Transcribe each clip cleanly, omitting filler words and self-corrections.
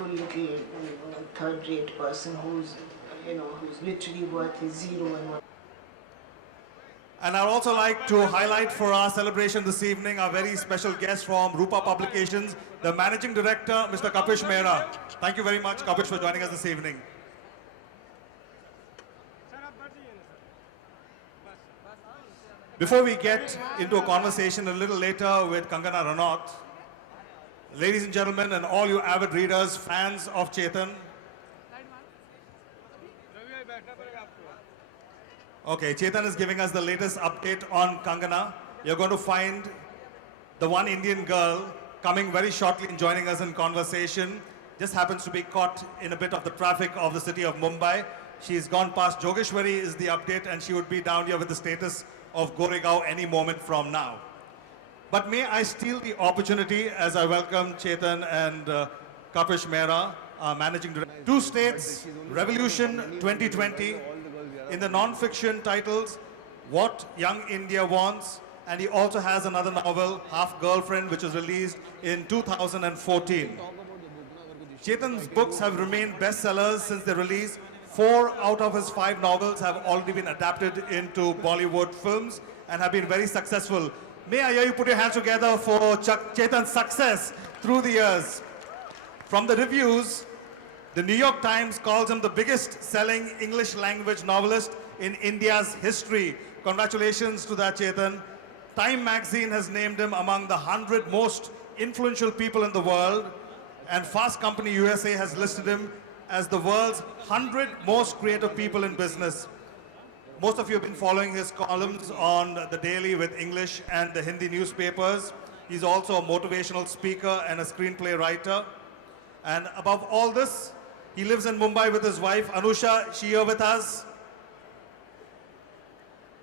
ungrateful little third-rate person who's whose literally worth is zero and what. And I'd also like to highlight for our celebration this evening our very special guest from Rupa Publications, the Managing Director, Mr. Kapish Mehra. Thank you very much, Kapish, for joining us this evening. Before we get into a conversation a little later with Kangana Ranaut, ladies and gentlemen, and all you avid readers, fans of Chetan. Okay, Chetan is giving us the latest update on Kangana. You're going to find the one Indian girl coming very shortly and joining us in conversation. Just happens to be caught in a bit of the traffic of the city of Mumbai. She's gone past Jogeshwari is the update, and she would be down here with the status of Goregaon any moment from now. But may I steal the opportunity as I welcome Chetan and Kapish Mehra, our Managing Director. Two states, Revolution 2020, in the non-fiction titles, What Young India Wants, and he also has another novel, Half Girlfriend, which was released in 2014. Chetan's books have remained bestsellers since their release. 4 out of his 5 novels have already been adapted into Bollywood films and have been very successful. May I hear you put your hands together for Chetan's success through the years. From the reviews, the New York Times calls him the biggest selling English language novelist in India's history. Congratulations to that, Chetan. Time magazine has named him among the 100 most influential people in the world, and Fast Company USA has listed him as the world's 100 most creative people in business. Most of you have been following his columns on The Daily with English and the Hindi newspapers. He's also a motivational speaker and a screenplay writer. And above all this, he lives in Mumbai with his wife, Anusha. She here with us.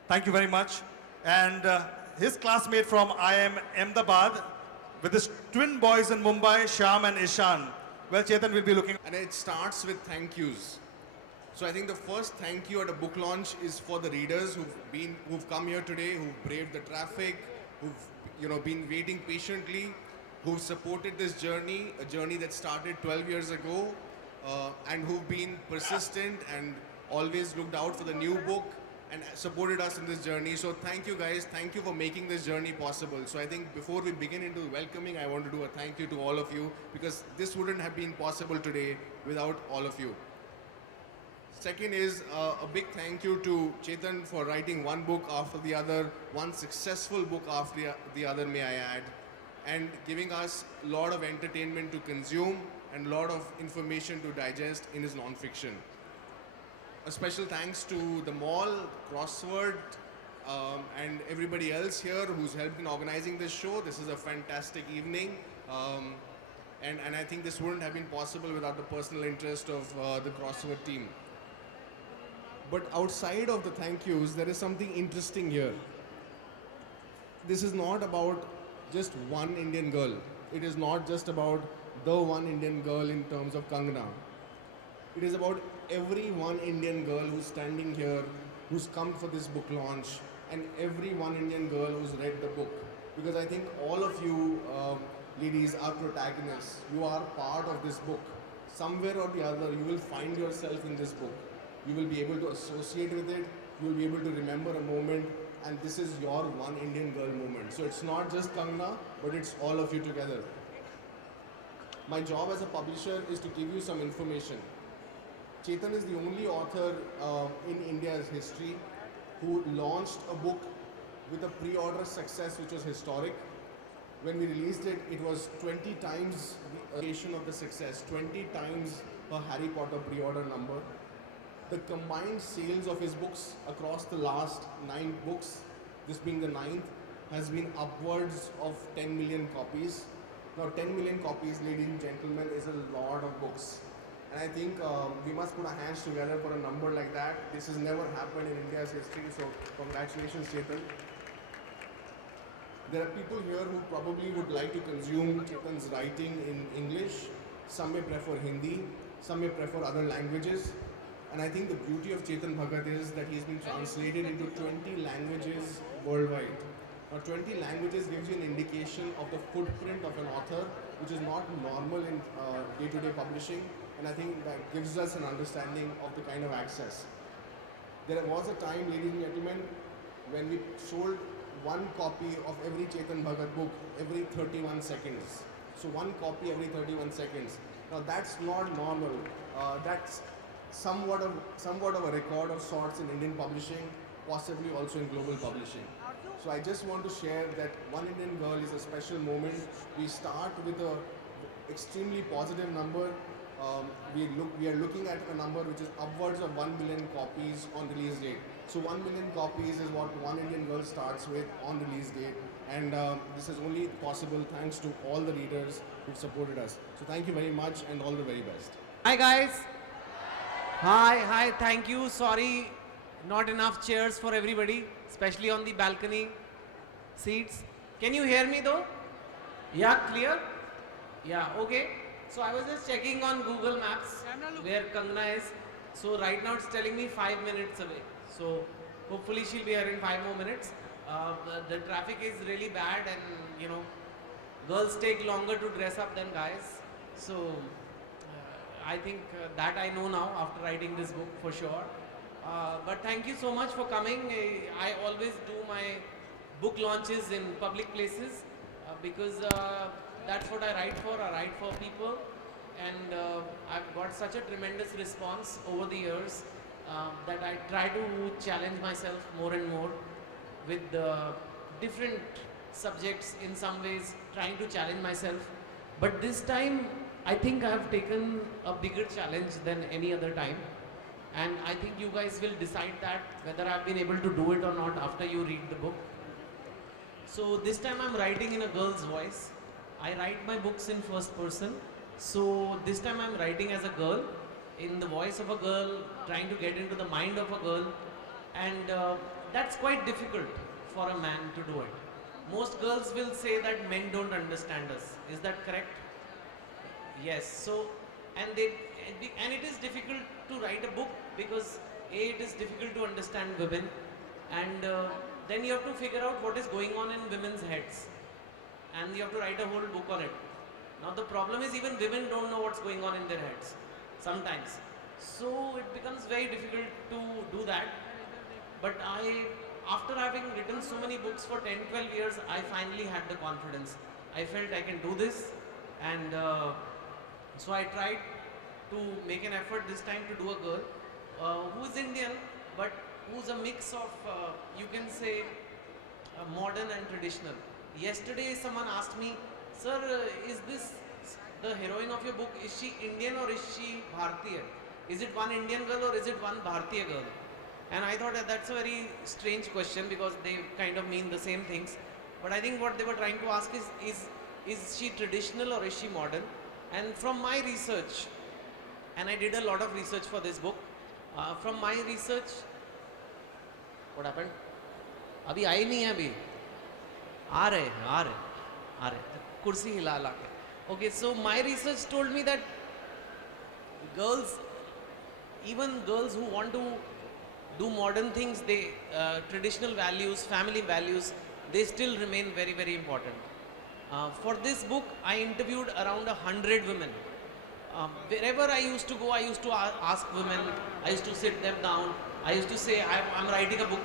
Thank you very much. And his classmate from IIM Ahmedabad, with his twin boys in Mumbai, Shyam and Ishan. Well, Chetan will be looking. And it starts with thank yous. So I think the first thank you at a book launch is for the readers who've come here today, who've braved the traffic, who've been waiting patiently, who've supported this journey, a journey that started 12 years ago, and who've been persistent and always looked out for the new book and supported us in this journey. So thank you guys, thank you for making this journey possible. So I think before we begin into welcoming, I want to do a thank you to all of you, because this wouldn't have been possible today without all of you. Second is a big thank you to Chetan for writing one book after the other, one successful book after the other, may I add, and giving us a lot of entertainment to consume and a lot of information to digest in his non-fiction. A special thanks to the mall, Crossword, and everybody else here who's helped in organizing this show. This is a fantastic evening, and I think this wouldn't have been possible without the personal interest of the Crossword team. But outside of the thank yous, there is something interesting here. This is not about just one Indian girl. It is not just about the one Indian girl in terms of Kangana. It is about every one Indian girl who's standing here, who's come for this book launch, and every one Indian girl who's read the book. Because I think all of you ladies are protagonists. You are part of this book. Somewhere or the other, you will find yourself in this book. You will be able to associate with it. You will be able to remember a moment, and this is your one Indian girl moment. So it's not just Kangana, but it's all of you together. My job as a publisher is to give you some information. Chetan is the only author in India's history who launched a book with a pre-order success which was historic. When we released it, it was 20 times the occasion of the success, 20 times her Harry Potter pre-order number. The combined sales of his books across the last 9 books, this being the 9th, has been upwards of 10 million copies. Now 10 million copies, ladies and gentlemen, is a lot of books. And I think we must put our hands together for a number like that. This has never happened in India's history, so congratulations, Chetan. There are people here who probably would like to consume Chetan's writing in English. Some may prefer Hindi, some may prefer other languages. And I think the beauty of Chetan Bhagat is that he's been translated into 20 languages worldwide. Now 20 languages gives you an indication of the footprint of an author, which is not normal in day-to-day publishing, and I think that gives us an understanding of the kind of access. There was a time, ladies and gentlemen, when we sold one copy of every Chetan Bhagat book every 31 seconds. So one copy every 31 seconds. Now that's not normal. That's somewhat of a record of sorts in Indian publishing, possibly also in global publishing. So I just want to share that One Indian Girl is a special moment. We start with a extremely positive number. We are looking at a number which is upwards of 1 million copies on release date. So 1 million copies is what One Indian Girl starts with on release date. And this is only possible thanks to all the readers who've supported us. So thank you very much and all the very best. Hi guys. Hi, thank you. Sorry, not enough chairs for everybody, especially on the balcony seats. Can you hear me though? Yeah, clear? Yeah, okay. So I was just checking on Google Maps where Kangana is. So right now it's telling me 5 minutes away. So hopefully she'll be here in 5 more minutes. The traffic is really bad and you know, girls take longer to dress up than guys. So I think that I know now after writing this book for sure. But thank you so much for coming. I always do my book launches in public places because that's what I write for. I write for people, and I've got such a tremendous response over the years that I try to challenge myself more and more with different subjects, in some ways trying to challenge myself. But this time I think I have taken a bigger challenge than any other time, and I think you guys will decide that whether I've been able to do it or not after you read the book. So this time I'm writing in a girl's voice. I write my books in first person. So this time I'm writing as a girl, in the voice of a girl, trying to get into the mind of a girl, and that's quite difficult for a man to do it. Most girls will say that men don't understand us. Is that correct? Yes. So, and it is difficult to write a book because A, it is difficult to understand women, and then you have to figure out what is going on in women's heads, and you have to write a whole book on it. Now the problem is even women don't know what's going on in their heads sometimes. So it becomes very difficult to do that. But after having written so many books for 10-12 years, I finally had the confidence. I felt I can do this, and so I tried to make an effort this time to do a girl who is Indian, but who's a mix of, you can say, modern and traditional. Yesterday someone asked me, sir, is this the heroine of your book, is she Indian or is she Bharatiya? Is it one Indian girl or is it one Bharatiya girl? And I thought that's a very strange question because they kind of mean the same things. But I think what they were trying to ask is she traditional or is she modern? And from my research, and I did a lot of research for this book, from my research, what happened? अभी आई नहीं है अभी आ रहे कुर्सी हिला ला के. Okay, so my research told me that girls, even girls who want to do modern things, they traditional values, family values, they still remain very, very important. For this book, I interviewed around 100 women. Wherever I used to go, I used to ask women, I used to sit them down, I used to say, I'm writing a book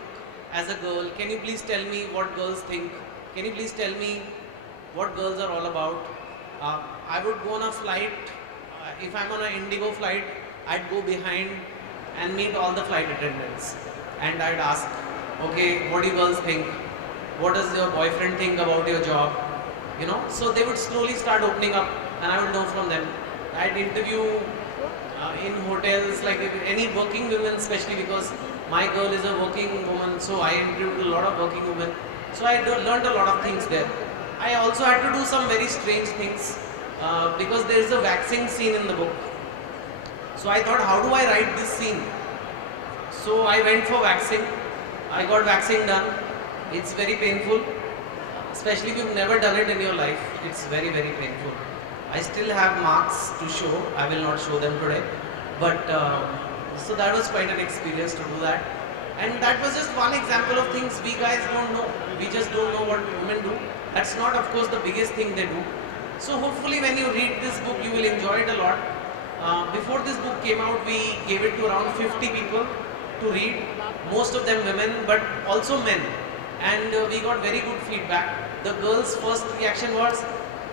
as a girl, can you please tell me what girls think? Can you please tell me what girls are all about? I would go on a flight, if I'm on an Indigo flight, I'd go behind and meet all the flight attendants. And I'd ask, okay, what do you girls think? What does your boyfriend think about your job? You know, so they would slowly start opening up and I would know from them. I'd interview in hotels, like any working women, especially because my girl is a working woman, so I interviewed a lot of working women. So I learned a lot of things there. I also had to do some very strange things because there is a waxing scene in the book. So I thought, how do I write this scene? So I went for waxing. I got waxing done. It's very painful, especially if you've never done it in your life. It's very, very painful. I still have marks to show. I will not show them today. But so that was quite an experience to do that. And that was just one example of things we guys don't know. We just don't know what women do. That's not, of course, the biggest thing they do. So hopefully when you read this book, you will enjoy it a lot. Before this book came out, we gave it to around 50 people to read. Most of them women, but also men. And we got very good feedback. The girls' first reaction was,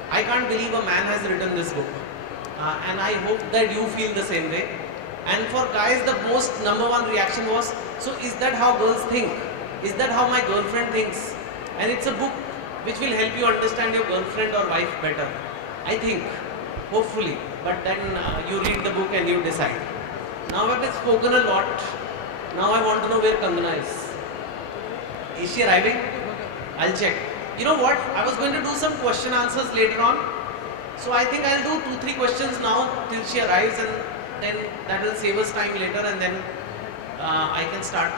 I can't believe a man has written this book. And I hope that you feel the same way. And for guys, the most number one reaction was, so is that how girls think? Is that how my girlfriend thinks? And it's a book which will help you understand your girlfriend or wife better. I think, hopefully. But then you read the book and you decide. Now I've spoken a lot. Now I want to know where Kangana is. Is she arriving? I'll check. You know what? I was going to do some question answers later on. So I think I'll do 2-3 questions now till she arrives, and then that will save us time later, and then I can start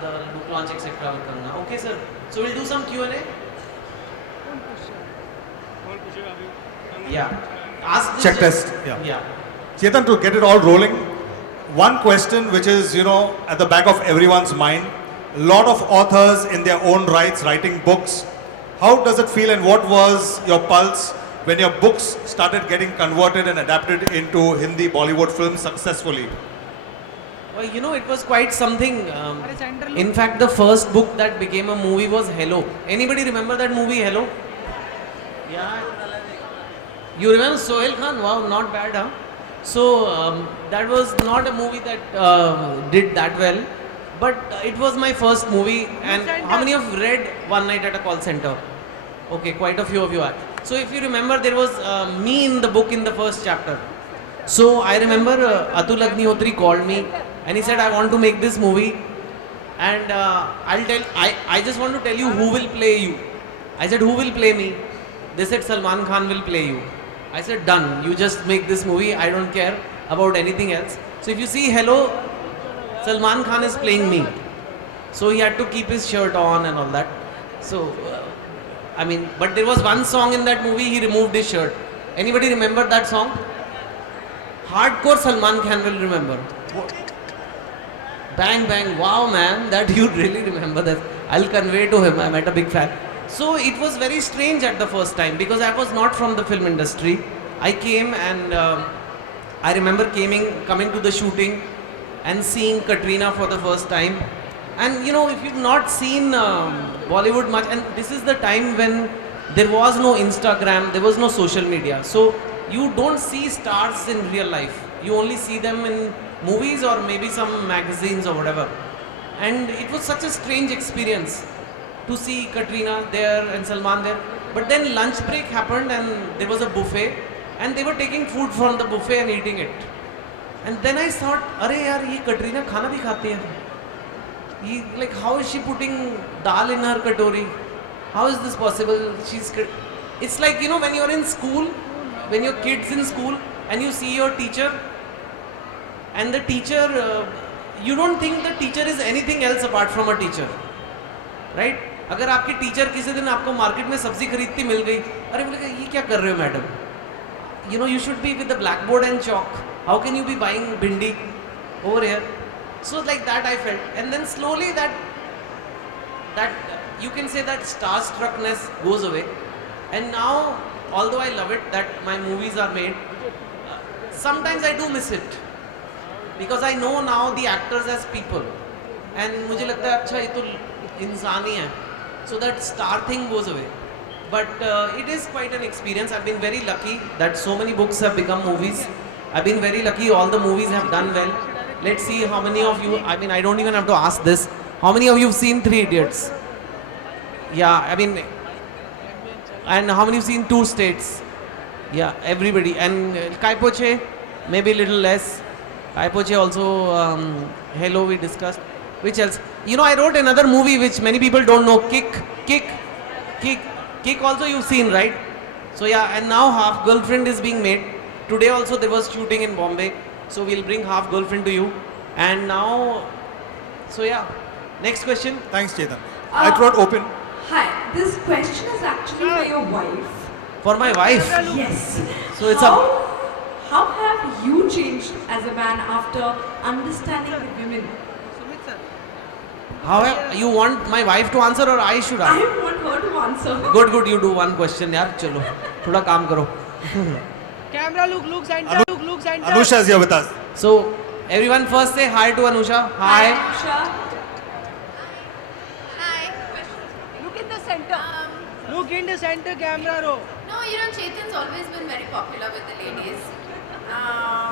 the book launch etc. with Kangana. Okay, sir. So we'll do some Q&A. Yeah. Ask this Check test. Yeah. Yeah. Chetan, to get it all rolling, one question which is, at the back of everyone's mind, a lot of authors in their own rights writing books. How does it feel, and what was your pulse when your books started getting converted and adapted into Hindi Bollywood films successfully? Well, it was quite something. In fact, the first book that became a movie was Hello. Anybody remember that movie, Hello? Yeah. You remember Sohail Khan? Wow, not bad, huh? So, that was not a movie that did that well. But it was my first movie. And how many of you read One Night at a Call Center? Okay, quite a few of you are. So if you remember, there was me in the book in the first chapter. So I remember Atul Agnihotri called me and he said, I want to make this movie. And I just want to tell you who will play you. I said, who will play me? They said, Salman Khan will play you. I said, done. You just make this movie. I don't care about anything else. So if you see Hello, Salman Khan is playing me. So he had to keep his shirt on and all that. So, but there was one song in that movie, he removed his shirt. Anybody remember that song? Hardcore Salman Khan will remember. Bang, bang. Wow, man, that you really remember that. I'll convey to him. I'm a big fan. So it was very strange at the first time because I was not from the film industry. I came and I remember coming to the shooting and seeing Katrina for the first time. And if you've not seen Bollywood much, and this is the time when there was no Instagram, there was no social media. So you don't see stars in real life. You only see them in movies or maybe some magazines or whatever. And it was such a strange experience to see Katrina there and Salman there. But then lunch break happened and there was a buffet and they were taking food from the buffet and eating it. And then I thought, "Arey yaar, ye Katrina khana bhi khati hai. How is she putting dal in her katori? How is this possible? It's like, when you're in school, when your kid's in school and you see your teacher and the teacher, you don't think the teacher is anything else apart from a teacher, right? अगर आपकी teacher किसी दिन आपको market में सब्जी खरीदती मिल गई, अरे बोलेगा ये क्या कर रहे हो madam? You should be with the blackboard and chalk. How can you be buying bhindi over here? So like that I felt, and then slowly that you can say that starstruckness goes away. And now, although I love it that my movies are made, sometimes I do miss it because I know now the actors as people, and मुझे लगता है अच्छा ये तो इंसान ही है. So that star thing goes away. But it is quite an experience. I've been very lucky that so many books have become movies. I've been very lucky all the movies have done well. Let's see how many of you, I don't even have to ask this. How many of you have seen Three Idiots? Yeah, and how many have seen Two States? Yeah, everybody. And Kaipoche, maybe a little less. Kaipoche also, Hello we discussed. Which else? I wrote another movie which many people don't know. Kick also you've seen, right? So yeah, and now Half Girlfriend is being made. Today also there was shooting in Bombay. So we'll bring Half Girlfriend to you. And now, so yeah, next question. Thanks, Chetan. I throw it open. Hi, this question is actually for your wife. For my wife? Yes. So it's how have you changed as a man after understanding the women? How you want my wife to answer or I should I answer? want her to answer. Good, you do one question यार चलो थोड़ा काम करो. Camera look center, look center. Anusha is here with us. So everyone first say hi to Anusha. Hi. Anusha. Look in the center. Look in the center camera row. No, Chetan's always been very popular with the ladies.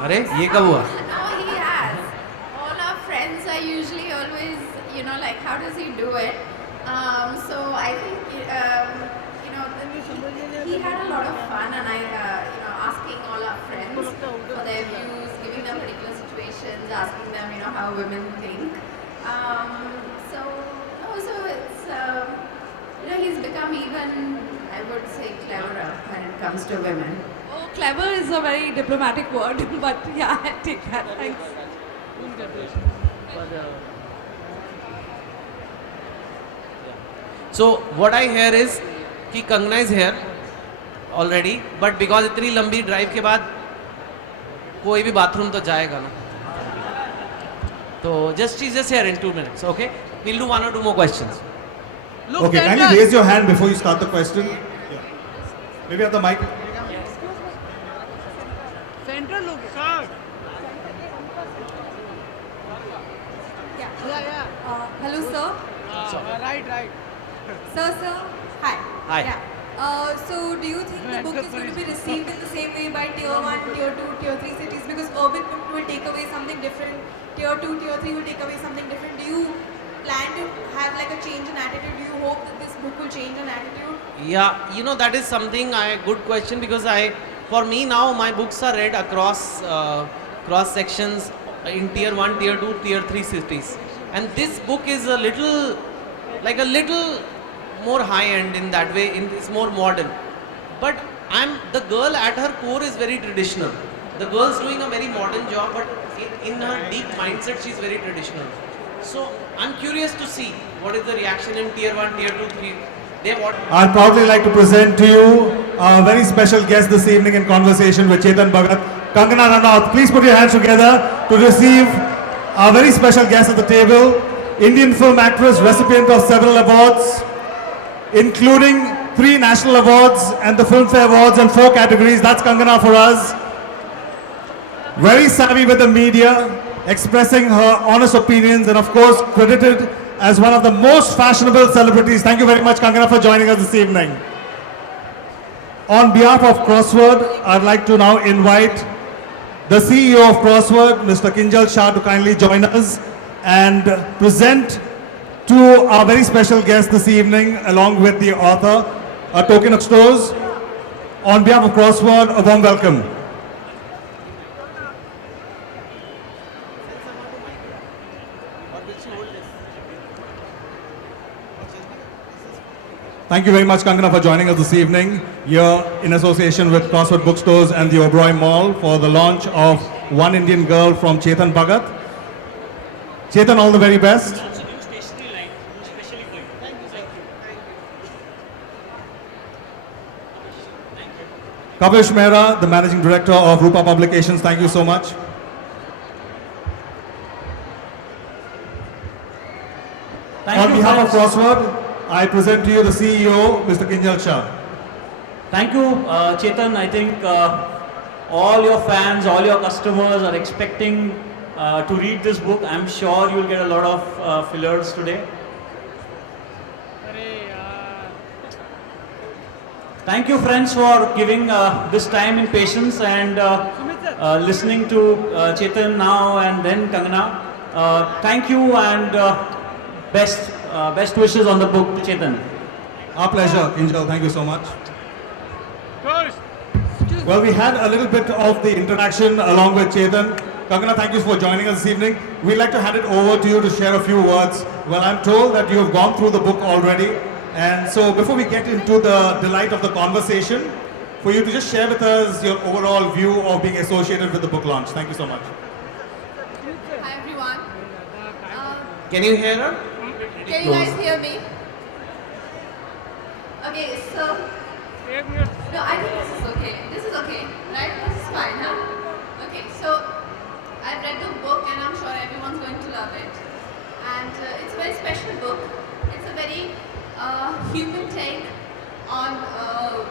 अरे ये कब हुआ? No, he has. All our friends are usually always, like, how does he do it? So I think, he had a lot of fun, and asking all our friends for their views, giving them particular situations, asking them, how women think. So it's, he's become even, I would say, cleverer when it comes to women. Oh, clever is a very diplomatic word, but yeah, I take that. Thanks. So what I hear is कि Kangana is here already, but because इतनी लंबी drive के बाद कोई भी bathroom तो जाएगा ना. तो she's just here in 2 minutes, okay? We'll do 1 or 2 more questions. Look Okay, can center. you raise your hand before you start the question? Yeah. Maybe at the mic. Center look. Sir. Yeah. Hello, sir. Right. Sir, hi. Hi. Yeah. So, do you think the book is going to be received in the same way by tier 1, tier 2, tier 3 cities? Because urban book will take away something different, tier 2, tier 3 will take away something different. Do you plan to have like a change in attitude? Do you hope that this book will change an attitude? Yeah, that is something good question because for me now my books are read across cross sections in tier 1, tier 2, tier 3 cities, and this book is a little more high end in that way. It's more modern, but the girl at her core is very traditional. The girl's doing a very modern job, but in her deep mindset she's very traditional. So I'm curious to see what is the reaction in tier 1, tier 2, 3. I'd proudly like to present to you a very special guest this evening in conversation with Chetan Bhagat, Kangana Ranaut. Please put your hands together to receive our very special guest at the table, Indian film actress, recipient of several awards, including 3 national awards and the Filmfare Awards in 4 categories. That's Kangana for us. Very savvy with the media, expressing her honest opinions, and of course credited as one of the most fashionable celebrities. Thank you very much, Kangana, for joining us this evening. On behalf of Crossword, I'd like to now invite the CEO of Crossword, Mr. Kinjal Shah, to kindly join us and present to our very special guest this evening, along with the author, a token of stores. On behalf of Crossword, a warm welcome. Thank you very much, Kangana, for joining us this evening here in association with Crossword Bookstores and the Oberoi Mall for the launch of One Indian Girl from Chetan Bhagat. Chetan, all the very best. Kavish Mehra, the Managing Director of Rupa Publications, thank you so much. On behalf of Crossword, I present to you the CEO, Mr. Kinjal Shah. Thank you, Chetan. I think all your fans, all your customers are expecting to read this book. I'm sure you'll get a lot of fillers today. Thank you, friends, for giving this time and patience and listening to Chetan now and then Kangana. Thank you and best wishes on the book to Chetan. Our pleasure, Kinjal. Thank you so much. Well, we had a little bit of the interaction along with Chetan. Kangana, thank you for joining us this evening. We'd like to hand it over to you to share a few words. Well, I'm told that you have gone through the book already. And so before we get into the delight of the conversation, for you to just share with us your overall view of being associated with the book launch. Thank you so much. Hi everyone. Can you hear her? Can you guys hear me? Okay, so no, I think this is okay. This is okay, right? This is fine, huh? Okay, so I've read the book and I'm sure everyone's going to love it. And it's a very special book. It's a very human take on a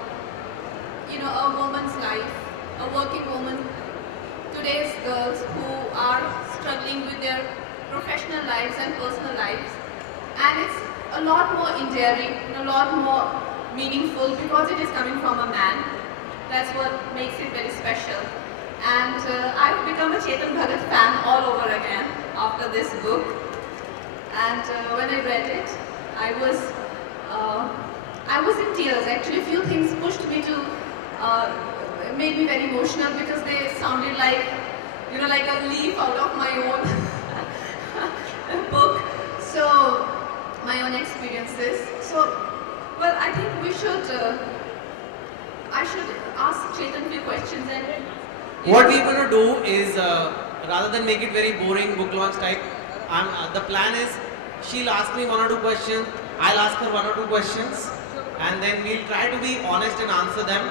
woman's life, a working woman, today's girls who are struggling with their professional lives and personal lives. And it's a lot more endearing, a lot more meaningful because it is coming from a man. That's what makes it very special. And I've become a Chetan Bhagat fan all over again after this book. And when I read it, I was in tears. Actually, a few things pushed me to, made me very emotional because they sounded like, like a leaf out of my own book. So, my own experiences. So, well, I think we should, I should ask Chetan a few questions and... What we're going to do is, rather than make it very boring book launch type, the plan is she'll ask me 1 or 2 questions, I'll ask her 1 or 2 questions, and then we'll try to be honest and answer them.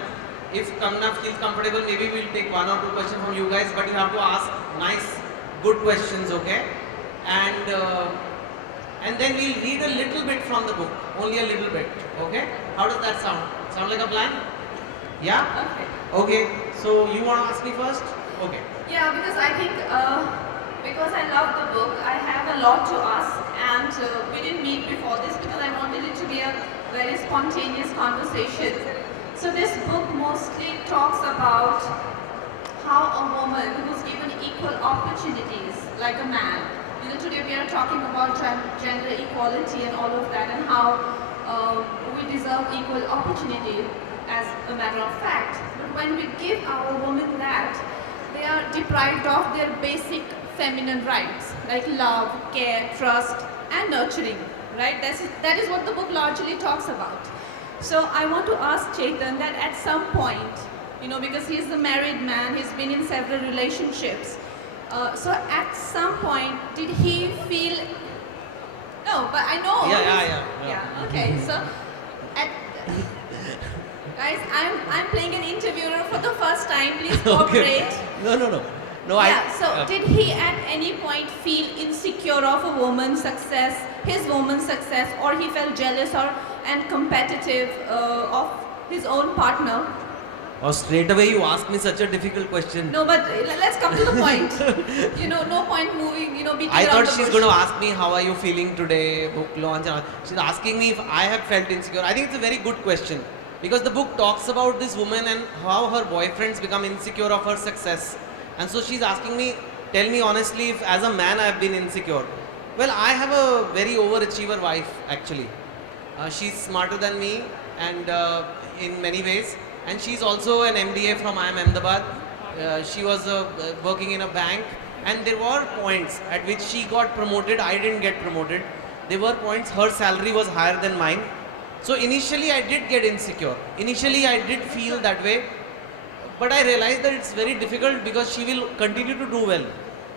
If Kangana feels comfortable, maybe we'll take 1 or 2 questions from you guys, but you have to ask nice, good questions, okay? And then we'll read a little bit from the book, only a little bit, okay? How does that sound? Sound like a plan? Yeah? Okay. So you want to ask me first? Okay. Yeah, because I think, because I love the book, I have a lot to ask, and we didn't meet before this because I wanted it to be a very spontaneous conversation. So this book mostly talks about how a woman who's given equal opportunities like a man, today we are talking about gender equality and all of that, and how we deserve equal opportunity as a matter of fact. But when we give our women that, they are deprived of their basic feminine rights like love, care, trust and nurturing, right? That is what the book largely talks about. So I want to ask Chetan that at some point, because he's a married man, he's been in several relationships. So at some point, did he feel... No, but I know... Yeah, okay, so... Guys, I'm playing an interviewer for the first time, please cooperate. Okay. No, Did he at any point feel insecure of a woman's success, his woman's success, or he felt jealous and competitive of his own partner? Or straight away you ask me such a difficult question. No, but let's come to the point. No point moving, beating around the bush. I thought she's going to ask me how are you feeling today, book launch. She's asking me if I have felt insecure. I think it's a very good question. Because the book talks about this woman and how her boyfriends become insecure of her success. And so she's asking me, tell me honestly if as a man I have been insecure. Well, I have a very overachiever wife actually. She's smarter than me and in many ways. And she's also an MBA from IIM Ahmedabad. She was working in a bank. And there were points at which she got promoted, I didn't get promoted. There were points her salary was higher than mine. So initially I did get insecure. Initially I did feel that way. But I realized that it's very difficult because she will continue to do well.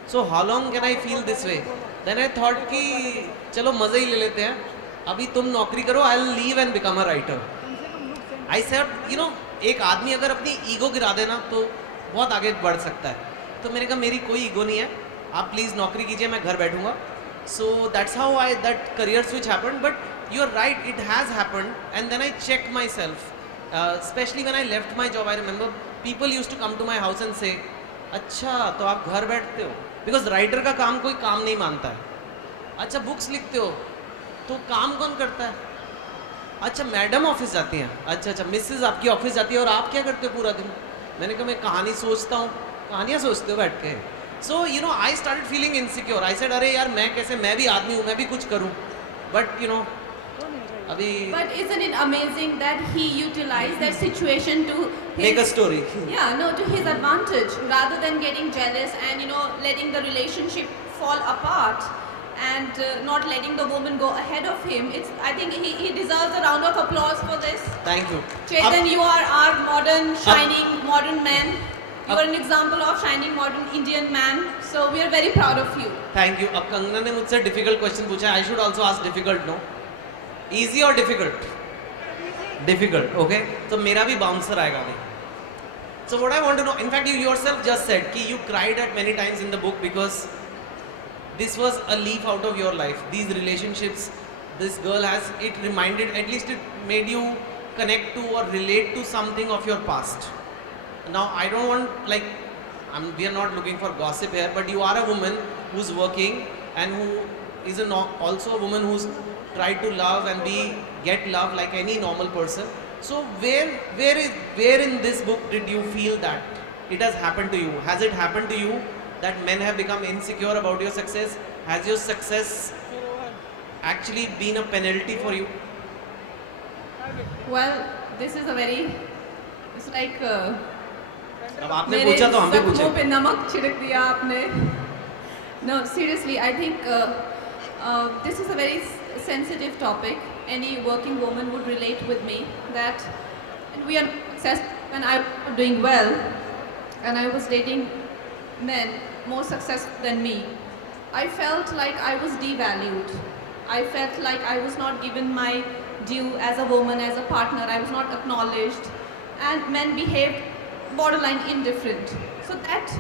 So how long can I feel this way? Then I thought कि चलो मज़े ही ले लेते हैं. अभी तुम नौकरी करो, I'll leave and become a writer. I said, एक आदमी अगर अपनी ईगो गिरा देना तो बहुत आगे बढ़ सकता है. तो मैंने कहा मेरी कोई ईगो नहीं है. आप प्लीज़ नौकरी कीजिए, मैं घर बैठूंगा. So that's how that career switch happened. But you're right, it has happened. And then I checked myself. Especially when I left my job, I remember people used to come to my house and say, अच्छा तो आप घर बैठते हो? Because writer का काम कोई काम नहीं मानता है. अच्छा books लिखते हो? तो काम कौन करता है? अच्छा मैडम ऑफिस जाती हैं. अच्छा मिसेज आपकी ऑफिस जाती है और आप क्या करते हो पूरा दिन? मैंने कहा मैं कहानी सोचता हूँ. कहानियाँ सोचते हो बैठ के? So I started feeling insecure. I said अरे यार मैं भी आदमी हूँ, मैं भी कुछ करूँ. But अभी. But isn't it amazing that he utilized that situation to make a story? Yeah, no, to his advantage rather than getting jealous and letting the relationship fall apart and not letting the woman go ahead of him. I think he deserves a round of applause for this. Thank you. Chetan, you are our modern, shining, modern man. You are an example of shining, modern Indian man. So we are very proud of you. Thank you. अब कंगना ने मुझसे difficult question पूछा. I should also ask difficult, no? Easy or difficult? Difficult, okay? So मेरा भी bouncer आएगा नहीं. So what I want to know, in fact you yourself just said कि you cried at many times in the book because this was a leaf out of your life. These relationships, this girl has, it reminded, at least it made you connect to or relate to something of your past. Now, I don't want, like, we are not looking for gossip here, but you are a woman who's working and who is also a woman who's tried to love and get love like any normal person. So where in this book did you feel that it has happened to you? Has it happened to you that men have become insecure about your success? Has your success actually been a penalty for you? Well, this is a very, it's like अब आपने मेरे पूछा तो हम भी जख्मों पूछे. पे नमक छिड़क दिया आपने. No, seriously, I think this is a very sensitive topic. Any working woman would relate with me that we are successful when I was doing well and I was dating men more successful than me. I felt like I was devalued. I felt like I was not given my due as a woman, as a partner. I was not acknowledged, and men behaved borderline indifferent. So that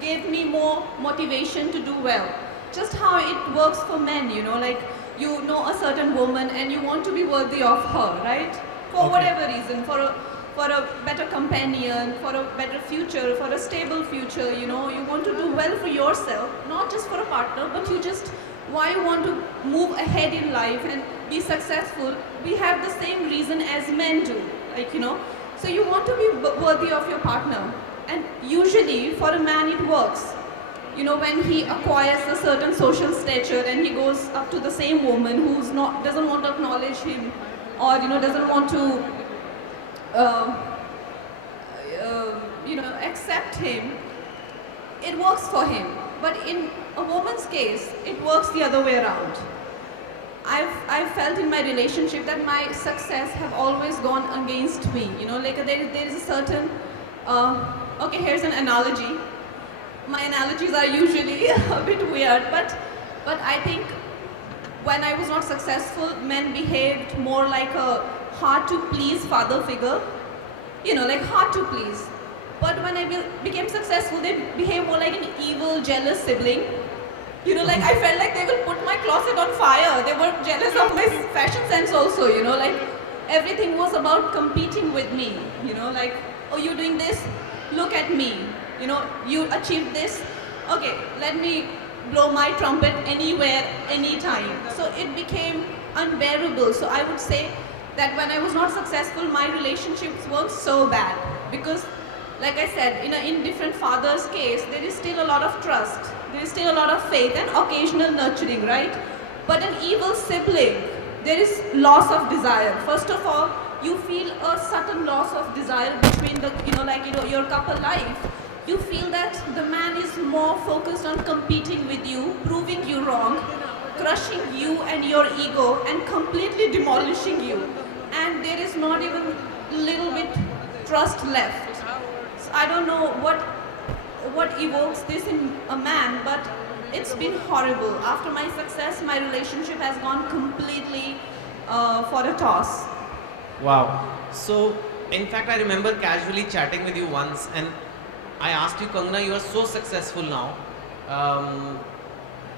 gave me more motivation to do well. Just how it works for men, you know, like you know a certain woman and you want to be worthy of her, right? For whatever reason, for a better companion, for a better future, for a stable future, you know, you want to do well for yourself, not just for a partner, but why you want to move ahead in life and be successful. We have the same reason as men do, like, you know. So you want to be worthy of your partner. And usually for a man it works. You know, when he acquires a certain social stature and he goes up to the same woman who's doesn't want to acknowledge him, or, you know, doesn't want to accept him, it works for him. But in a woman's case, it works the other way around. I've felt in my relationship that my success have always gone against me. You know, like there is a certain, okay, here's an analogy. My analogies are usually a bit weird, but I think when I was not successful, men behaved more like a hard-to-please father figure. You know, like hard to please. But when I became successful, they behave more like an evil, jealous sibling. You know, like I felt like they will put my closet on fire. They were jealous of my fashion sense also, you know, like everything was about competing with me. You know, like, oh, you're doing this? Look at me. You know, you achieved this? Okay, let me blow my trumpet anywhere, anytime. So it became unbearable. So I would say that when I was not successful, my relationships weren't so bad. Because, like I said, in an indifferent father's case, there is still a lot of trust. There is still a lot of faith and occasional nurturing, right? But an evil sibling, there is loss of desire. First of all, you feel a sudden loss of desire between your couple life. You feel that the man is more focused on competing with you, proving you wrong, crushing you and your ego, and completely demolishing you. And there is not even little bit trust left. So I don't know what evokes this in a man, but it's been horrible. After my success, my relationship has gone completely for a toss. Wow. So, in fact, I remember casually chatting with you once, and I asked you, Kangana, you are so successful now.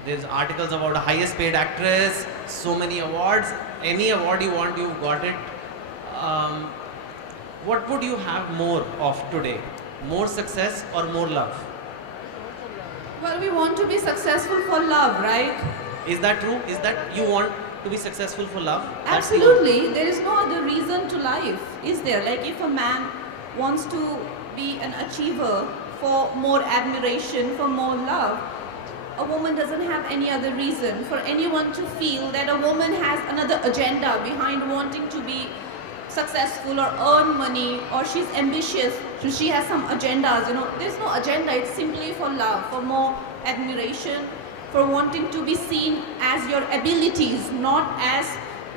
There's articles about the highest paid actress, so many awards. Any award you want, you've got it. What would you have more of today? More success or more love? Well, we want to be successful for love, right? Is that true? Is that you want to be successful for love? Absolutely. There is no other reason to life, is there? Like if a man wants to be an achiever for more admiration, for more love, a woman doesn't have any other reason for anyone to feel that a woman has another agenda behind wanting to be successful or earn money, or she's ambitious, so she has some agendas, you know. There's no agenda, it's simply for love, for more admiration, for wanting to be seen as your abilities, not as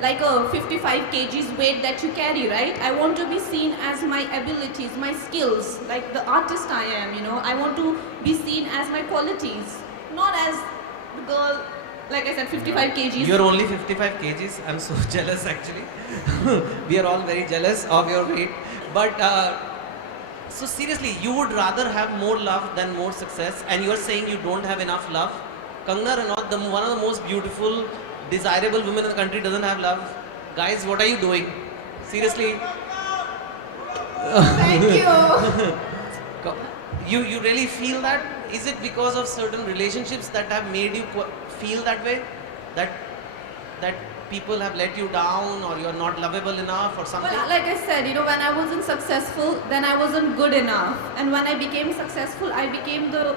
like a 55 kgs weight that you carry, right? I want to be seen as my abilities, my skills, like the artist I am, you know. I want to be seen as my qualities, not as the girl, like I said, 55 kgs. You're only 55 kgs. I'm so jealous actually. We are all very jealous of your weight. But so seriously, you would rather have more love than more success, and you're saying you don't have enough love? Kangana Ranaut, one of the most beautiful, desirable women in the country, doesn't have love. Guys, what are you doing? Seriously. Thank you. You really feel that? Is it because of certain relationships that have made you feel that way? That people have let you down, or you're not lovable enough, or something? Well, like I said, when I wasn't successful, then I wasn't good enough. And when I became successful, I became the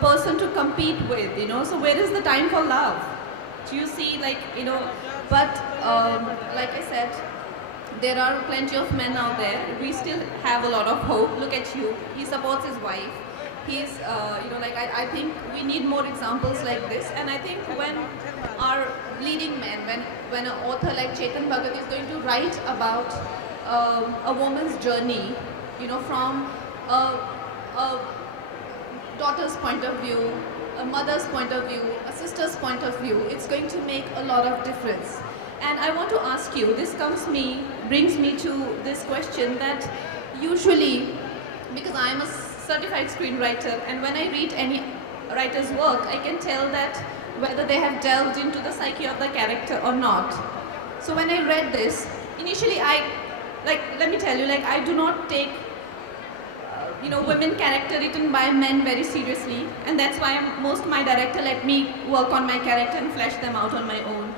person to compete with, So where is the time for love? Do you see, but like I said, there are plenty of men out there. We still have a lot of hope. Look at you. He supports his wife. He's, I think we need more examples like this. And I think when our leading men, when an author like Chetan Bhagat is going to write about a woman's journey, from a daughter's point of view, a mother's point of view, a sister's point of view, it's going to make a lot of difference. And I want to ask you, this brings me to this question that usually, because I am a certified screenwriter, and when I read any writer's work, I can tell that whether they have delved into the psyche of the character or not. So when I read this, initially let me tell you, I do not take women character written by men very seriously, and that's why most of my director let me work on my character and flesh them out on my own.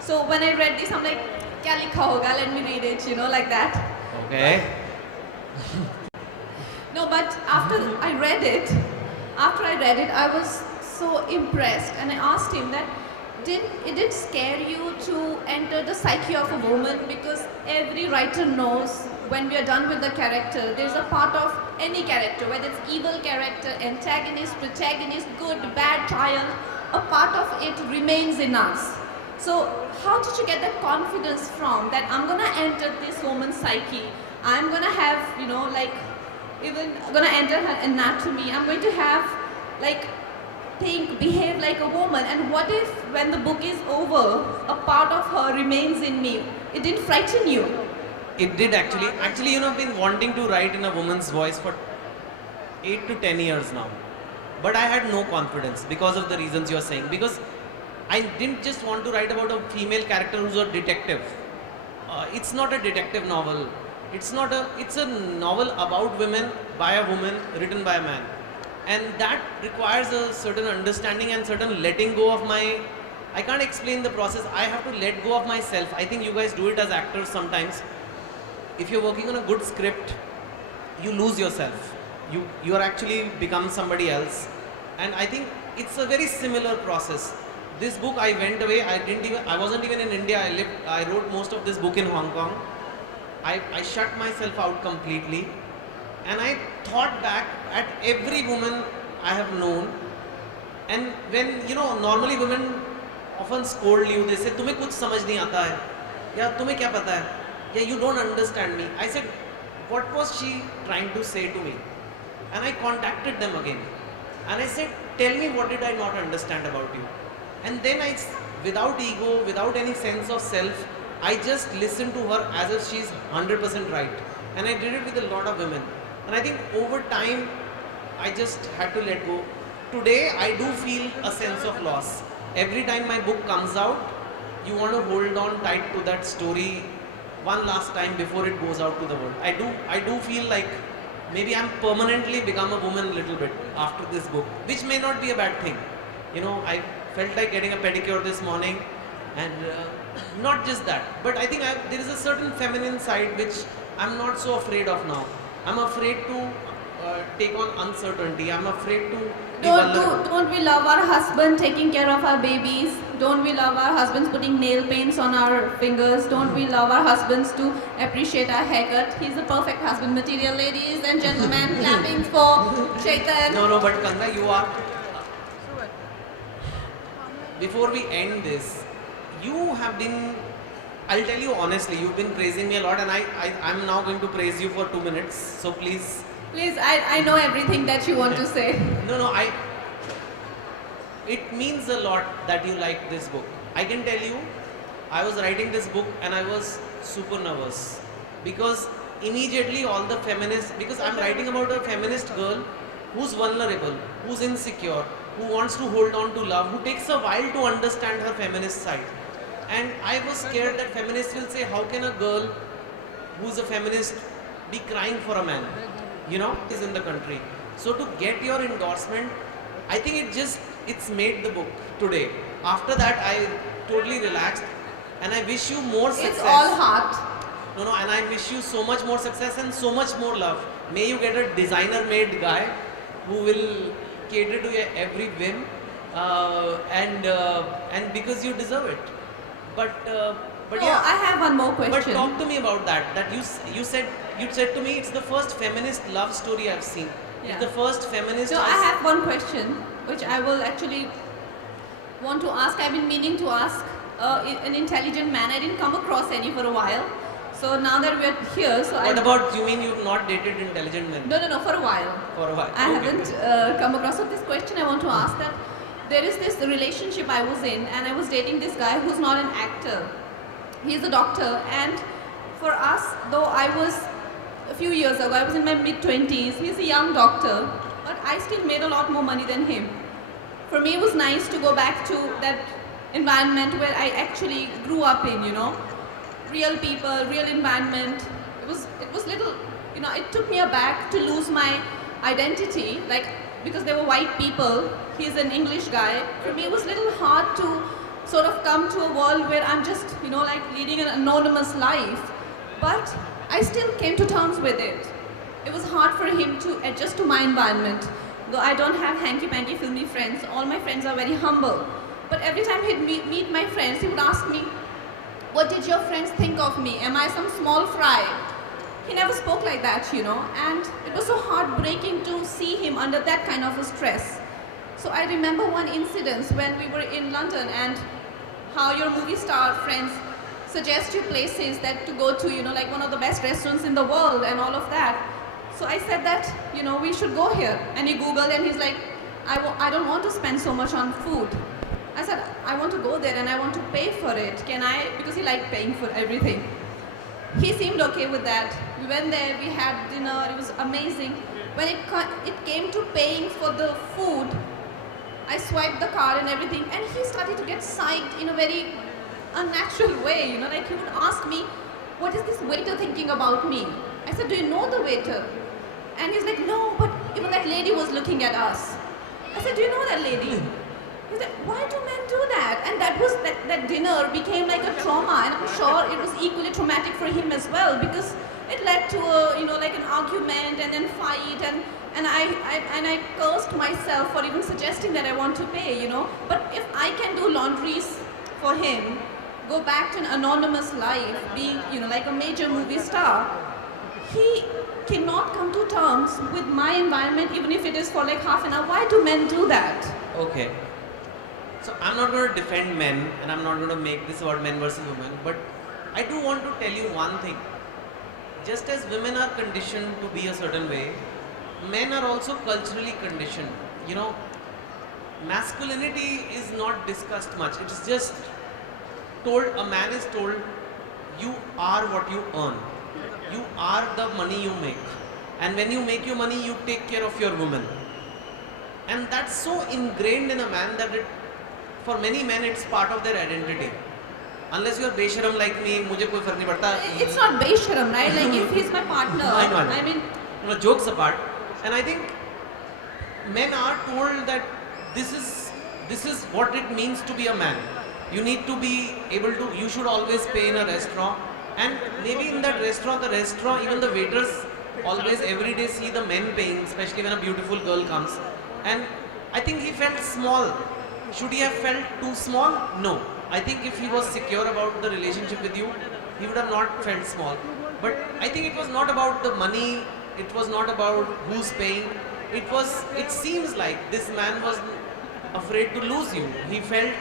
So when I read this, I'm like, kya likha hoga? Let me read it, like that. Okay. No, but after I read it, I was so impressed, and I asked him that, did it scare you to enter the psyche of a woman? Because every writer knows when we are done with the character, there's a part of any character, whether it's evil character, antagonist, protagonist, good, bad, child, a part of it remains in us. So how did you get that confidence from that I'm gonna enter this woman's psyche? I'm gonna have, even gonna enter her anatomy. I'm going to have, behave like a woman. And what if when the book is over, a part of her remains in me? It didn't frighten you? It did actually. Actually, I've been wanting to write in a woman's voice for 8 to 10 years now. But I had no confidence because of the reasons you're saying. Because I didn't just want to write about a female character who's a detective. It's not a detective novel. It's a novel about women, by a woman, written by a man. And that requires a certain understanding and certain letting go of I can't explain the process. I have to let go of myself. I think you guys do it as actors sometimes. If you're working on a good script, you lose yourself. You are actually become somebody else. And I think it's a very similar process. This book, I went away. I wasn't even in India. I wrote most of this book in Hong Kong. I shut myself out completely, and I thought back at every woman I have known. And when, normally women often scold you, they say, "Tumhe kuch samajh nahi aata hai," ya "Tumhe kya pata hai," ya "You don't understand me." I said, what was she trying to say to me? And I contacted them again, and I said, "Tell me, what did I not understand about you?" And then without ego, without any sense of self, I just listened to her as if she's 100% right. And I did it with a lot of women. And I think over time, I just had to let go. Today, I do feel a sense of loss. Every time my book comes out, you want to hold on tight to that story one last time before it goes out to the world. I do feel like maybe I'm permanently become a woman a little bit after this book, which may not be a bad thing. I felt like getting a pedicure this morning, and not just that, but I think there is a certain feminine side which I'm not so afraid of now. I'm afraid to take on uncertainty. I'm afraid to Don't we love our husband taking care of our babies? Don't we love our husbands putting nail paints on our fingers? Don't we love our husbands to appreciate our haircut? He's the perfect husband material, ladies and gentlemen. Clapping for Chetan. No, but Kangana, you are. Before we end this, you have been, I'll tell you honestly, you've been praising me a lot, and I'm now going to praise you for 2 minutes. So please. Please, I know everything that you want to say. No, it means a lot that you like this book. I can tell you, I was writing this book and I was super nervous. Because immediately all the feminists, because I'm writing about a feminist girl who's vulnerable, who's insecure, who wants to hold on to love, who takes a while to understand her feminist side. And I was scared that feminists will say, how can a girl who's a feminist be crying for a man? You know, is in the country. So to get your endorsement, I think it's made the book today. After that, I totally relaxed, and I wish you more success. It's all heart. No, and I wish you so much more success and so much more love. May you get a designer-made guy who will cater to your every whim, and because you deserve it. But No, yeah. I have one more But question. talk to me about that. That you said to me it's the first feminist love story I've seen. Yeah. It's the first feminist. So I have one question, which I will actually want to ask. I've been meaning to ask an intelligent man. I didn't come across any for a while. So now that we're here, so What about, you mean you've not dated intelligent men? No, for a while. For a while. I Okay. haven't come across. So this question I want to ask that there is this relationship I was in, and I was dating this guy who's not an actor. He's a doctor, and for us, though I was a few years ago, I was in my mid-20s. He's a young doctor, but I still made a lot more money than him. For me, it was nice to go back to that environment where I actually grew up in, you know, real people, real environment. It was little, you know, it took me aback to lose my identity, like, because they were white people. He's an English guy. For me, it was a little hard to sort of come to a world where I'm just, you know, like leading an anonymous life. But I still came to terms with it. It was hard for him to adjust to my environment. Though I don't have hanky-panky filmy friends, all my friends are very humble. But every time he'd meet my friends, he would ask me, what did your friends think of me? Am I some small fry? He never spoke like that, you know, and it was so heartbreaking to see him under that kind of a stress. So I remember one incident when we were in London, and how your movie star friends suggest you places that to go to, you know, like one of the best restaurants in the world and all of that. So I said that, you know, we should go here. And he Googled, and he's like, I don't want to spend so much on food. I said, I want to go there and I want to pay for it. Can I? Because he liked paying for everything. He seemed okay with that. We went there, we had dinner, it was amazing. When it came to paying for the food, I swiped the card and everything, and he started to get psyched in a very unnatural way, you know, like he would ask me, what is this waiter thinking about me? I said, do you know the waiter? And he's like, no, but even that lady was looking at us. I said, do you know that lady? He said, why do men do that? And that dinner became like a trauma, and I'm sure it was equally traumatic for him as well, because it led to a, you know, like an argument and then fight, and I cursed myself for even suggesting that I want to pay, you know. But if I can do laundries for him, go back to an anonymous life, being, you know, like a major movie star, he cannot come to terms with my environment, even if it is for like half an hour. Why do men do that? Okay. So I'm not going to defend men, and I'm not going to make this about men versus women, but I do want to tell you one thing. Just as women are conditioned to be a certain way, men are also culturally conditioned. You know, masculinity is not discussed much. It's just told, a man is told, you are what you earn. You are the money you make. And when you make your money, you take care of your woman. And that's so ingrained in a man that for many men, it's part of their identity. Unless you're besharam like me, मुझे कोई फर्क नहीं पड़ता. It's not besharam, right? Like if he's my partner, I mean, you know, jokes apart, and I think men are told that this is what it means to be a man. You need to be able to. You should always pay in a restaurant, and maybe in that restaurant, even the waiters always every day see the men paying, especially when a beautiful girl comes. And I think he felt small. Should he have felt too small? No. I think if he was secure about the relationship with you, he would have not felt small. But I think it was not about the money, it was not about who's paying. It seems like this man was afraid to lose you. He felt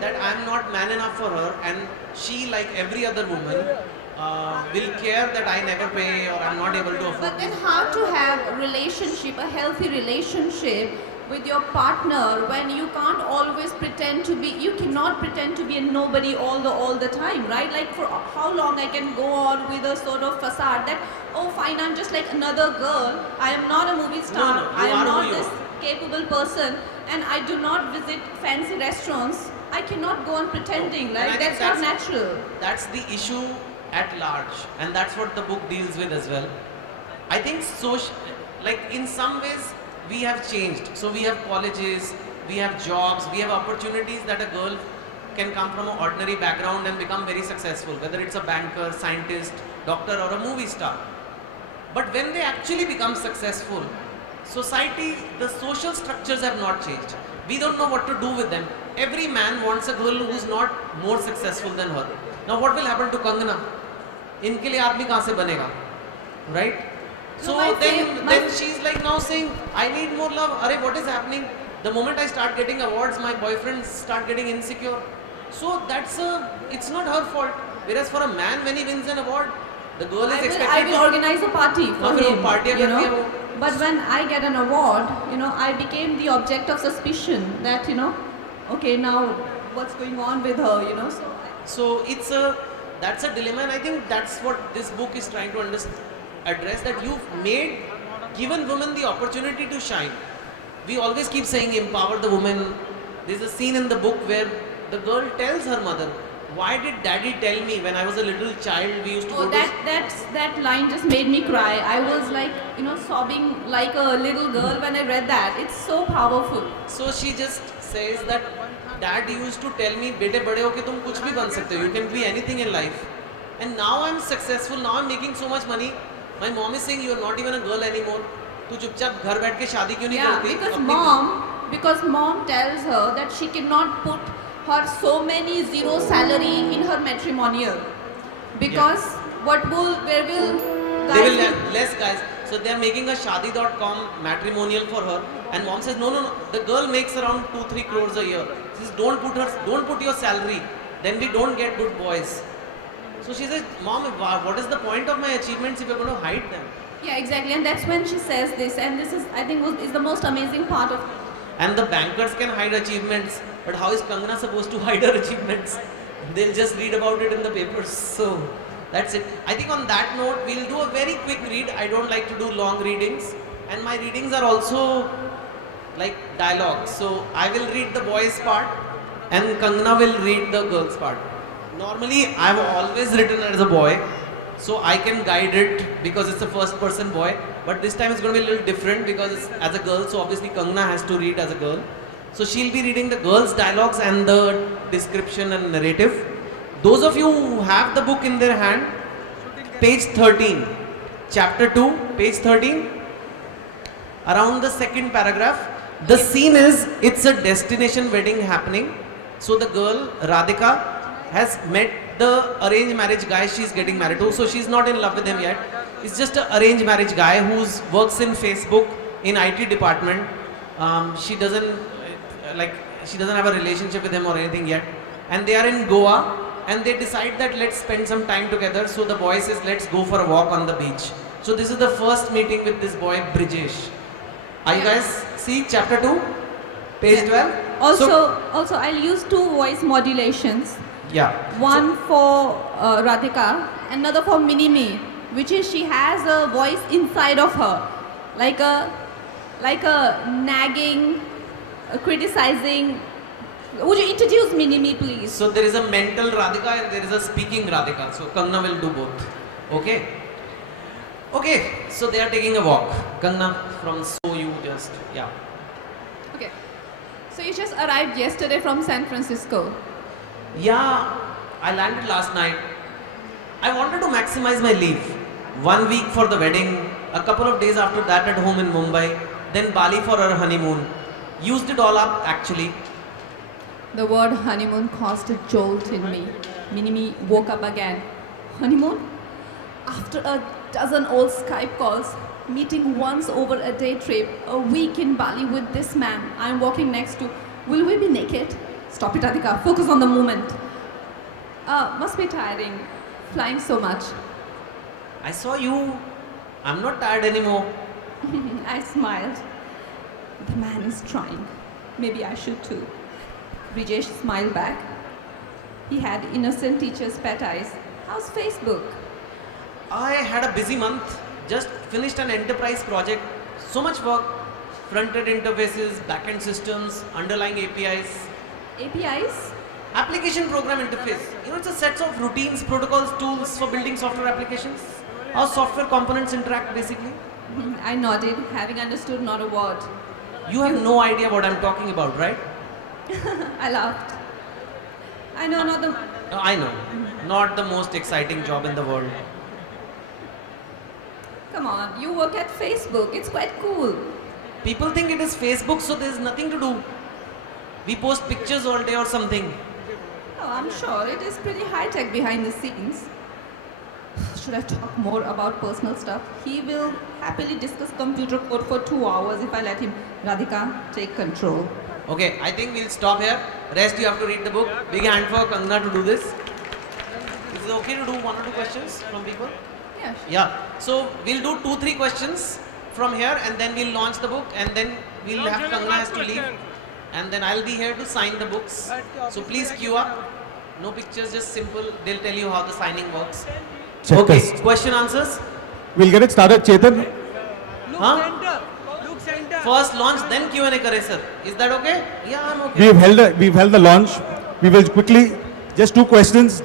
that I'm not man enough for her, and she, like every other woman, will care that I never pay or I'm not able to afford. but then how to have a relationship, a healthy relationship with your partner when you can't always pretend to be, you cannot pretend to be a nobody all the time, right? Like for how long I can go on with a sort of facade that, oh fine, I'm just like another girl, I am not a movie star, No, you I am are not who you this. are. capable person and I do not visit fancy restaurants, I cannot go on pretending, No. And I like think that's not natural. That's the issue at large, and that's what the book deals with as well. I think like in some ways we have changed. So we have colleges, we have jobs, we have opportunities that a girl can come from an ordinary background and become very successful, whether it's a banker, scientist, doctor or a movie star. But when they actually become successful, society, the social structures have not changed. We don't know what to do with them. Every man wants a girl who's not more successful than her. Now what will happen to Kangana? इनके लिए आदमी कहाँ से बनेगा? Right? So then she's like now saying, I need more love. Arey, what is happening? The moment I start getting awards, my boyfriends start getting insecure. So it's not her fault. Whereas for a man, when he wins an award, the girl is expected I will organize a party for him, party you know. But when I get an award, you know, I became the object of suspicion that, you know, okay, now what's going on with her, you know. So that's a dilemma, and I think that's what this book is trying to address, that you've given women the opportunity to shine. We always keep saying empower the woman. There's a scene in the book where the girl tells her mother, why did daddy tell me when I was a little child we used to go that line just made me cry. I was like, you know, sobbing like a little girl when I read that. It's so powerful. So she just says that dad used to tell me, bete bade hoke tum kuch bhi ban sakte ho, you can be anything in life. And now I'm successful, now I'm making so much money. My mom is saying you are not even a girl anymore. Tu chupchap ghar baith ke shaadi kyun nahi karti? Because mom tells her that she cannot put her so many zero salary in her matrimonial. Because where will guys... They will have less guys. So they are making a Shaadi.com matrimonial for her. And mom says, no. The girl makes around 2-3 crores a year. She says, don't put your salary. Then we don't get good boys. So she says, mom, what is the point of my achievements if you're going to hide them? Yeah, exactly. And that's when she says this. And this is, I think, is the most amazing part of... And the bankers can hide achievements. But how is Kangana supposed to hide her achievements? They'll just read about it in the papers. So that's it. I think on that note, we'll do a very quick read. I don't like to do long readings. And my readings are also like dialogues. So I will read the boys part and Kangana will read the girls part. Normally, I've always written as a boy. So I can guide it because it's a first person boy. But this time it's going to be a little different because it's as a girl. So obviously Kangana has to read as a girl. So she'll be reading the girls' dialogues and the description and narrative. Those of you who have the book in their hand, page 13, chapter 2, page 13, around the second paragraph, the scene is, it's a destination wedding happening. So the girl, Radhika, has met the arranged marriage guy she's getting married to. So she's not in love with him yet. It's just an arranged marriage guy who works in Facebook in IT department. She doesn't have a relationship with him or anything yet. And they are in Goa and they decide that let's spend some time together. So the boy says, let's go for a walk on the beach. So this is the first meeting with this boy, Brijesh. Are you guys see chapter 2, page 12? Also, I'll use 2 voice modulations. Yeah. One for Radhika, another for Minimi, which is she has a voice inside of her, like a nagging, criticizing. Would you introduce Minimi, please? So there is a mental Radhika and there is a speaking Radhika. So Kangana will do both. Okay. Okay. So they are taking a walk. Kangana, from yeah. Okay. So you just arrived yesterday from San Francisco. Yeah, I landed last night. I wanted to maximize my leave. 1 week for the wedding, a couple of days after that at home in Mumbai, then Bali for our honeymoon. Used it all up actually. The word honeymoon caused a jolt in me. Minimi woke up again. Honeymoon? After a dozen old Skype calls, meeting once over a day trip, a week in Bali with this man I'm walking next to. Will we be naked? Stop it, Radhika. Focus on the moment. Must be tiring. Flying so much. I saw you. I'm not tired anymore. I smiled. The man is trying. Maybe I should too. Brijesh smiled back. He had innocent teacher's pet eyes. How's Facebook? I had a busy month. Just finished an enterprise project. So much work. front-end interfaces, back-end systems, underlying APIs. APIs? Application program interface. You know, it's a set of routines, protocols, tools for building software applications. How software components interact basically. I nodded, having understood not a word. You have no idea what I'm talking about, right? I laughed. I know, not the... No, I know. Not the most exciting job in the world. Come on, you work at Facebook. It's quite cool. People think it is Facebook, so there's nothing to do. We post pictures all day or something. Oh, I'm sure it is pretty high-tech behind the scenes. Should I talk more about personal stuff? He will happily discuss computer code for 2 hours if I let him. Radhika, take control. Okay, I think we'll stop here. Rest you have to read the book. Big hand for Kangana to do this. Is it okay to do 1 or 2 questions from people? Yeah. Yeah. So we'll do 2-3 questions from here and then we'll launch the book and then we'll have Kangana has to leave. And then I'll be here to sign the books. So please queue up. No pictures, just simple. They'll tell you how the signing works. Okay, question answers? We'll get it started, Chetan. Huh? Look center. First launch, then Q&A kare sir. Is that okay? Yeah, I'm okay. We've held the launch. We will quickly, just two questions,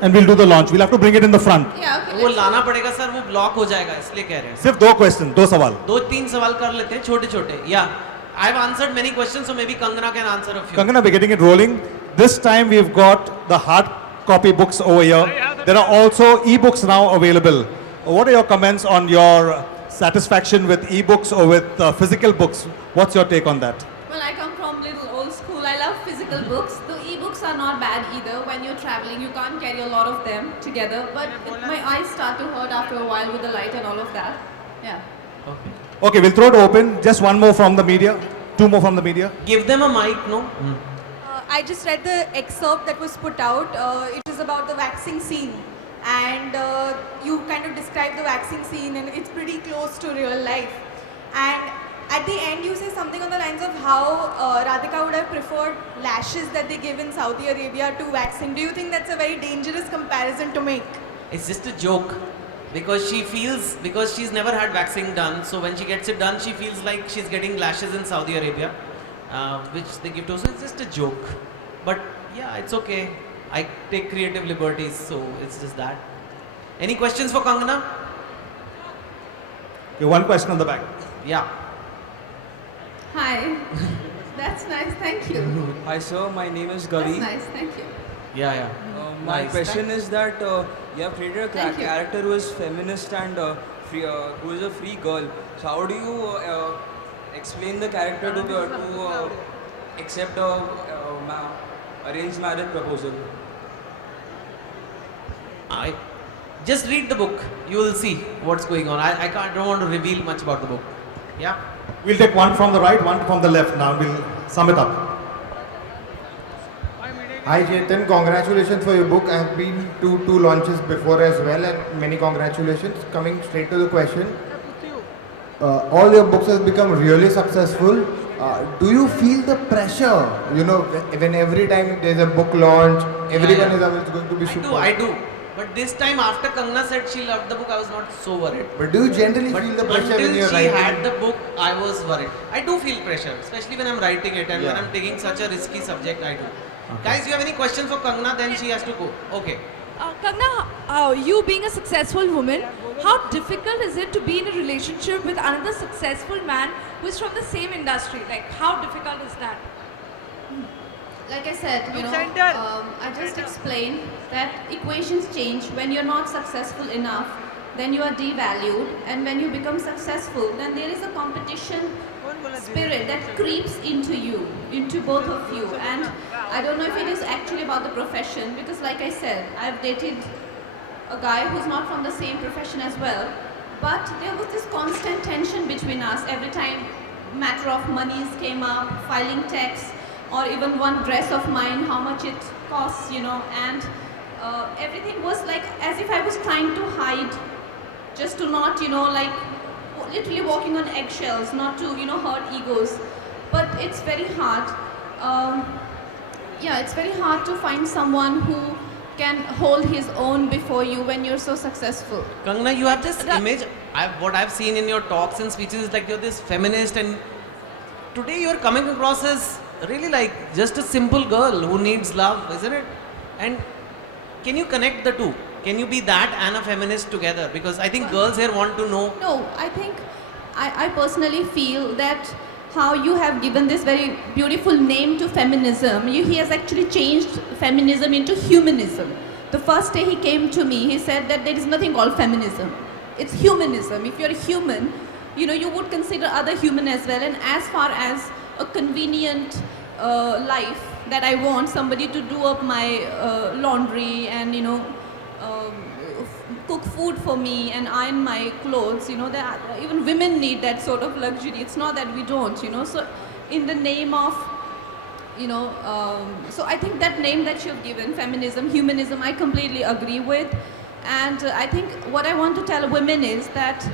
and we'll do the launch. We'll have to bring it in the front. Yeah, okay. वो लाना पड़ेगा sir, वो block हो जाएगा इसलिए कह रहे हैं. सिर्फ 2 questions, 2 सवाल. 2-3 सवाल कर लेते हैं छोटे-छोटे. Yeah, I've answered many questions, so maybe Kangana can answer a few. Kangana, we're getting it rolling. This time we've got the hard copy books over here. There are also e-books now available. What are your comments on your satisfaction with e-books or with physical books? What's your take on that? Well, I come from little old school. I love physical books. The e-books are not bad either. When you're traveling, you can't carry a lot of them together. But my eyes start to hurt after a while with the light and all of that. Yeah. Okay, we'll throw it open. Just 1 more from the media. 2 more from the media. Give them a mic, no? I just read the excerpt that was put out. It is about the waxing scene. And you kind of describe the waxing scene and it's pretty close to real life. And at the end you say something on the lines of how Radhika would have preferred lashes that they give in Saudi Arabia to waxing. Do you think that's a very dangerous comparison to make? It's just a joke. Because she's never had waxing done, so when she gets it done, she feels like she's getting lashes in Saudi Arabia, which they give to her. So it's just a joke. But yeah, it's okay. I take creative liberties, so it's just that. Any questions for Kangana? Okay, 1 question on the back. Yeah. Hi. That's nice. Thank you. Hi sir, my name is That's Gavi. nice. Thank you. Yeah. My Nice. question is that you have created a Thank you. character who is feminist and free, who is a free girl. So how do you explain the character to accept a arranged marriage proposal? I just read the book. You will see what's going on. I don't want to reveal much about the book. Yeah. We'll take 1 from the right, 1 from the left now. We'll sum it up. Hi Chetan, congratulations for your book. I have been to 2 launches before as well and many congratulations. Coming straight to the question, all your books have become really successful. Do you feel the pressure, you know, when every time there's a book launch, everyone is always going to be super? I do. But this time after Kangana said she loved the book, I was not so worried. But do you generally feel the pressure when you're Until she writing? had the book, I was worried. I do feel pressure, especially when I'm writing it and when I'm taking such a risky subject, I do. Guys, you have any questions for Kangana? Then she has to go. Okay. Kangana, you being a successful woman, how difficult is it to be in a relationship with another successful man who is from the same industry? Like, how difficult is that? Like I said, you Look know, center. I just explained that equations change. When you're not successful enough, then you are devalued. And when you become successful, then there is a competition spirit that creeps into you, into both of you. And I don't know if it is actually about the profession, because like I said, I've dated a guy who's not from the same profession as well. But there was this constant tension between us every time matter of monies came up, filing tax, or even one dress of mine, how much it costs, you know, and everything was like as if I was trying to hide, just to not, you know, like literally walking on eggshells, not to, you know, hurt egos. But it's very hard. Yeah, it's very hard to find someone who can hold his own before you when you're so successful. Kangana, you have this image, what I've seen in your talks and speeches is like you're this feminist, and today you're coming across as really like just a simple girl who needs love, isn't it? And can you connect the two? Can you be that and a feminist together? Because I think girls here want to know. No, I think I personally feel that how you have given this very beautiful name to feminism, he has actually changed feminism into humanism. The first day he came to me, he said that there is nothing called feminism. It's humanism. If you're a human, you would consider other human as well. And as far as a convenient life that I want somebody to do up my laundry and, cook food for me and iron my clothes, that even women need that sort of luxury. It's not that we don't, so in the name of, so I think that name that you've given, feminism, humanism, I completely agree with. And I think what I want to tell women is that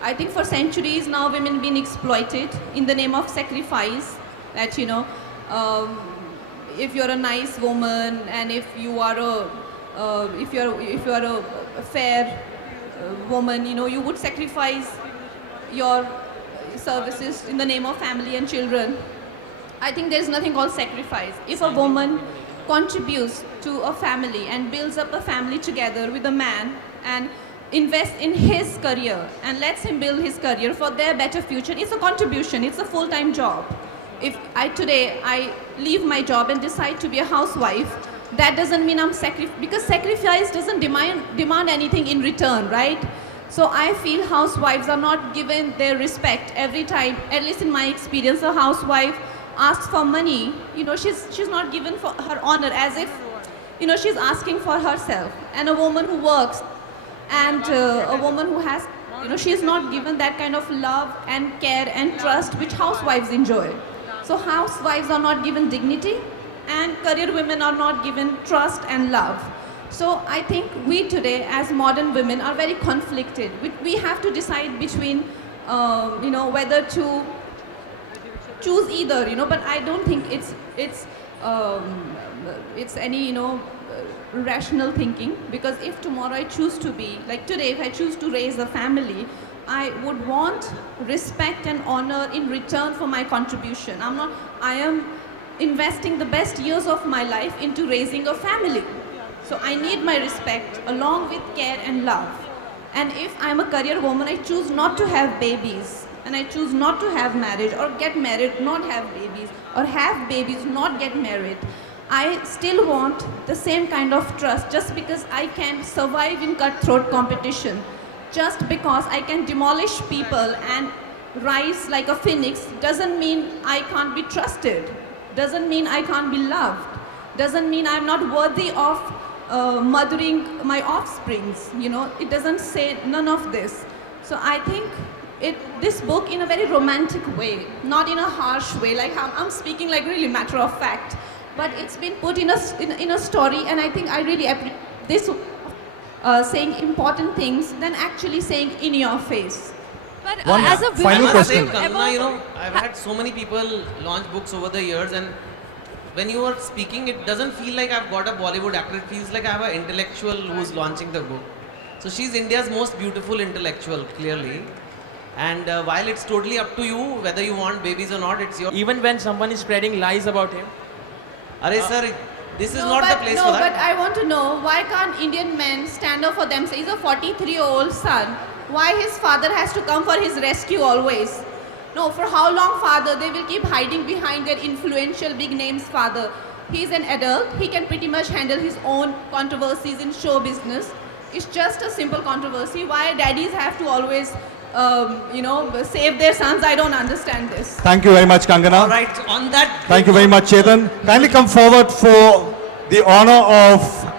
I think for centuries now women been exploited in the name of sacrifice, that, if you're a nice woman and if you are a fair woman, you would sacrifice your services in the name of family and children. I think there's nothing called sacrifice. If a woman contributes to a family and builds up a family together with a man and invests in his career and lets him build his career for their better future, it's a contribution, it's a full-time job. If today I leave my job and decide to be a housewife, that doesn't mean I'm because sacrifice doesn't demand anything in return, right? So I feel housewives are not given their respect every time, at least in my experience. A housewife asks for money, she's not given for her honor, as if, she's asking for herself. And a woman who works and a woman who has, she's not given that kind of love and care and trust which housewives enjoy. So housewives are not given dignity, and career women are not given trust and love. So I think we today as modern women are very conflicted. We have to decide between, whether to choose either, but I don't think it's any, rational thinking, because if tomorrow I choose to be, like today, if I choose to raise a family, I would want respect and honor in return for my contribution. I am investing the best years of my life into raising a family. So I need my respect along with care and love. And if I'm a career woman, I choose not to have babies, and I choose not to have marriage, or get married, not have babies, or have babies, not get married. I still want the same kind of trust. Just because I can survive in cutthroat competition, just because I can demolish people and rise like a phoenix, doesn't mean I can't be trusted. Doesn't mean I can't be loved. Doesn't mean I'm not worthy of mothering my offsprings. It doesn't say none of this. So I think this book in a very romantic way, not in a harsh way, like I'm speaking like really matter of fact, but it's been put in a story, and I think I really appreciate this saying important things than actually saying in your face. But One as a final woman, question. Kangana, I've had so many people launch books over the years, and when you are speaking, it doesn't feel like I've got a Bollywood actor. It feels like I have an intellectual who's launching the book. So she's India's most beautiful intellectual, clearly. And while it's totally up to you whether you want babies or not, it's your. Even when someone is spreading lies about him. Sir, this is not the place for But that. I want to know, why can't Indian men stand up for themselves? He's a 43-year-old son. Why his father has to come for his rescue always? No, for how long father? They will keep hiding behind their influential big names father. He's an adult. He can pretty much handle his own controversies in show business. It's just a simple controversy. Why daddies have to always, save their sons? I don't understand this. Thank you very much, Kangana. All right, on that. Thank you very much, Chetan. Kindly come forward for the honor of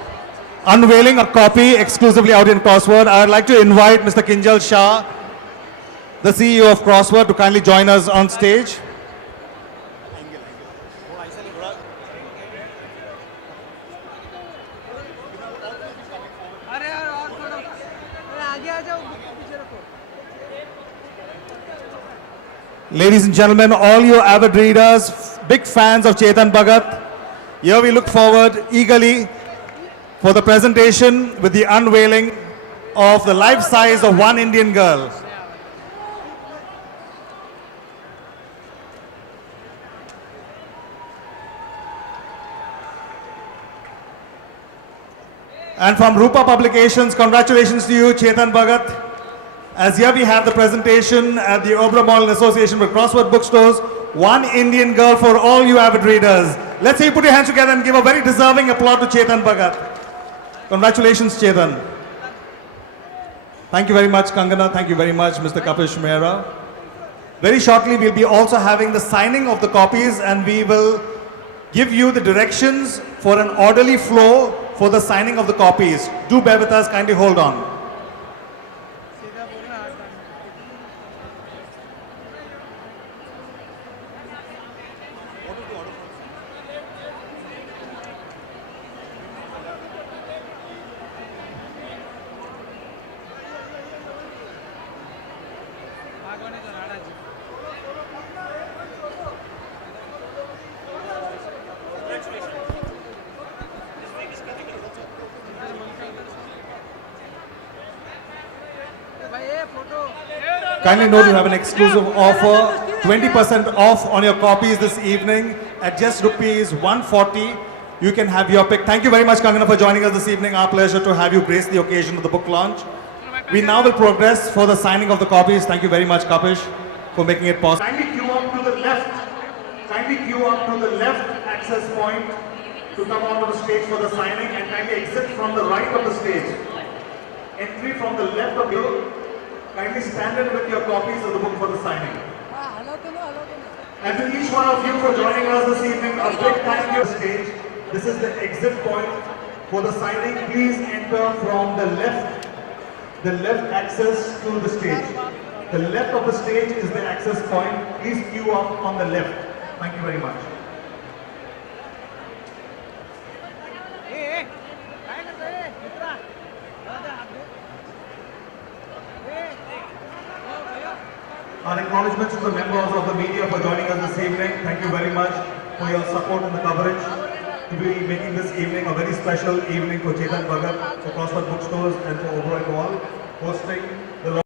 unveiling a copy exclusively out in Crossword. I would like to invite Mr. Kinjal Shah, the CEO of Crossword, to kindly join us on stage. Ladies and gentlemen, all you avid readers, big fans of Chetan Bhagat, here we look forward eagerly for the presentation with the unveiling of the life size of One Indian Girl. And from Rupa Publications, congratulations to you, Chetan Bhagat. As here we have the presentation at the Oberoi in association with Crossword Bookstores, One Indian Girl for all you avid readers. Let's say you put your hands together and give a very deserving applause to Chetan Bhagat. Congratulations, Chetan. Thank you very much, Kangana. Thank you very much, Mr. Kapish Mehra. Very shortly, we'll be also having the signing of the copies, and we will give you the directions for an orderly flow for the signing of the copies. Do bear with us, kindly hold on. Kindly note you have an exclusive offer, 20% off on your copies this evening at just rupees 140. You can have your pick. Thank you very much, Kangana, for joining us this evening. Our pleasure to have you grace the occasion of the book launch. We now will progress for the signing of the copies. Thank you very much, Kapish, for making it possible. Kindly queue up to the left. Kindly queue up to the left access point to come onto the stage for the signing, and kindly exit from the right of the stage. Entry from the left of you. Kindly stand in with your copies of the book for the signing. And to each one of you for joining us this evening, a big thank you. Stage. This is the exit point for the signing. Please enter from the left access to the stage. The left of the stage is the access point. Please queue up on the left. Thank you very much. Our acknowledgements to the members of the media for joining us this evening. Thank you very much for your support in the coverage. To be making this evening a very special evening for Chetan Bhagat, for Crossword Bookstores and for Oberoi hosting the